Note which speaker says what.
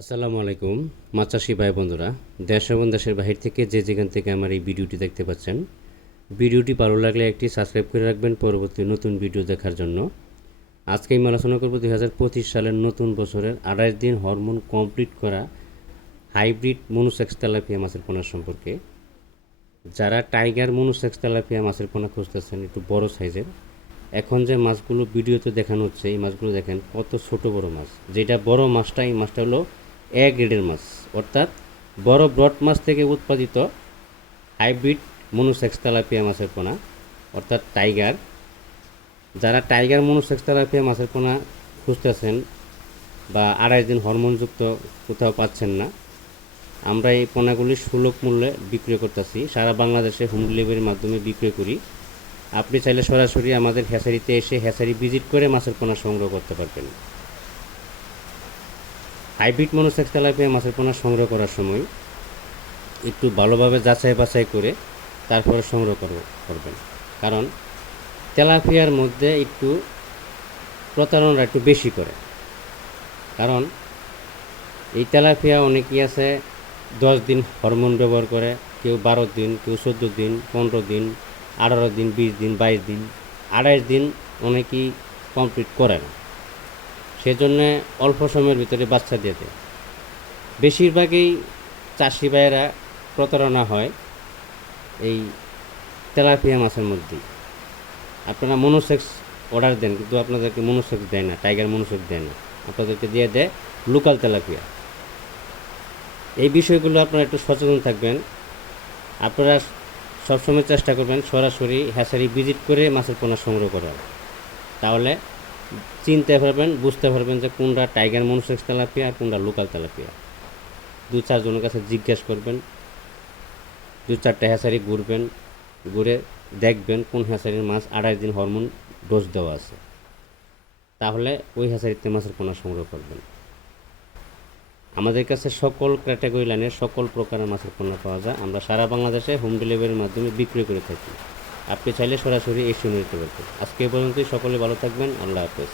Speaker 1: আসসালামু আলাইকুম, মাছ চাষি ভাই বন্ধুরা। দেশ এবং দেশের বাহির থেকে যে যেখান থেকে আমার এই ভিডিওটি দেখতে পাচ্ছেন, ভিডিওটি ভালো লাগলে একটি সাবস্ক্রাইব করে রাখবেন পরবর্তী নতুন ভিডিও দেখার জন্য। আজকে আমি আলোচনা করব দুই হাজার পঁচিশ সালের নতুন বছরের আড়াইশ দিন হরমোন কমপ্লিট করা হাইব্রিড মনুসেক্স মাছের পোনা সম্পর্কে। যারা টাইগার মনুসেক্স মাছের পোনা খুঁজতেছেন, একটু বড় সাইজের, এখন যে মাছগুলো ভিডিওতে দেখানো হচ্ছে, এই মাছগুলো দেখেন কত ছোট বড় মাছ। যেটা বড় মাছটা, এই মাছটা হলো এ গ্রেডের মাছ। অর্থাৎ বড় ব্রড মাছ থেকে উৎপাদিত হাইব্রিড মনুসেক্স তেলাপিয়া মাছের পোনা, অর্থাৎ টাইগার। যারা টাইগার মনুসেক্স তেলাপিয়া মাছের পোনা খুঁজতেছেন বা আড়াই দিন হরমোনযুক্ত কোথাও পাচ্ছেন না, আমরা এই পোনাগুলি সুলভ মূল্যে বিক্রি করতেছি। সারা বাংলাদেশে হোম ডেলিভারির মাধ্যমে বিক্রি করি। আপনি চাইলে সরাসরি আমাদের হ্যাচারিতে এসে হ্যাচারি ভিজিট করে মাছের পোনা সংগ্রহ করতে পারবেন। হাইব্রিড মনোসেক্স তেলাপিয়া মাছের পোনা সংগ্রহ করার সময় একটু ভালোভাবে যাচাই বাছাই করে তারপরে সংগ্রহ করব- করবেন। কারণ তেলাপিয়ার মধ্যে একটু প্রতারণা একটু বেশি করে। কারণ এই তেলাপিয়া অনেকেই আছে দশ দিন হরমোন ব্যবহার করে, কেউ বারো দিন, কেউ চোদ্দ দিন, পনেরো দিন, আঠারো দিন, বিশ দিন, বাইশ দিন, আড়াইশ দিন অনেকেই কমপ্লিট করে না। সেজন্য অল্প সময়ের ভিতরে বাচ্চা দিয়ে দেয়। বেশিরভাগই চাষি ভাইয়েরা প্রতারণা হয় এই তেলাপিয়া মাছের মধ্যেই। আপনারা মনোসেক্স অর্ডার দেন, কিন্তু আপনাদেরকে মনোসেক্স দেয় না, টাইগার মনোসেক্স দেয় না। আপনাদেরকে দিয়ে দেয় লোকাল তেলাপিয়া। এই বিষয়গুলো আপনারা একটু সচেতন থাকবেন। আপনারা সবসময় চেষ্টা করবেন সরাসরি হ্যাচারি ভিজিট করে মাছের পোনা সংগ্রহ করার। তাহলে চিনতে পারবেন, বুঝতে পারবেন যে কোনটা টাইগার মনোসেক্স তেলাপিয়া আর কোনটা লোকাল তেলাপিয়া। দু চারজনের কাছে জিজ্ঞেস করবেন, দু চারটে হ্যাচারি ঘুরবেন, ঘুরে দেখবেন কোন হ্যাচারির মাছ আড়াই দিন হরমোন ডোজ দেওয়া আছে। তাহলে ওই হ্যাচারিতে মাছের পোনা সংগ্রহ করবেন। আমাদের কাছে সকল ক্যাটাগরি লাইনের সকল প্রকারের মাছের পণ্য পাওয়া যায়। আমরা সারা বাংলাদেশে হোম ডেলিভারির মাধ্যমে বিক্রি করে থাকি। আপনি চাইলে সরাসরি এসে নিতে পারবেন আজকে পর্যন্ত পর্যন্তই সকলে ভালো থাকবেন আল্লাহ হাফেজ।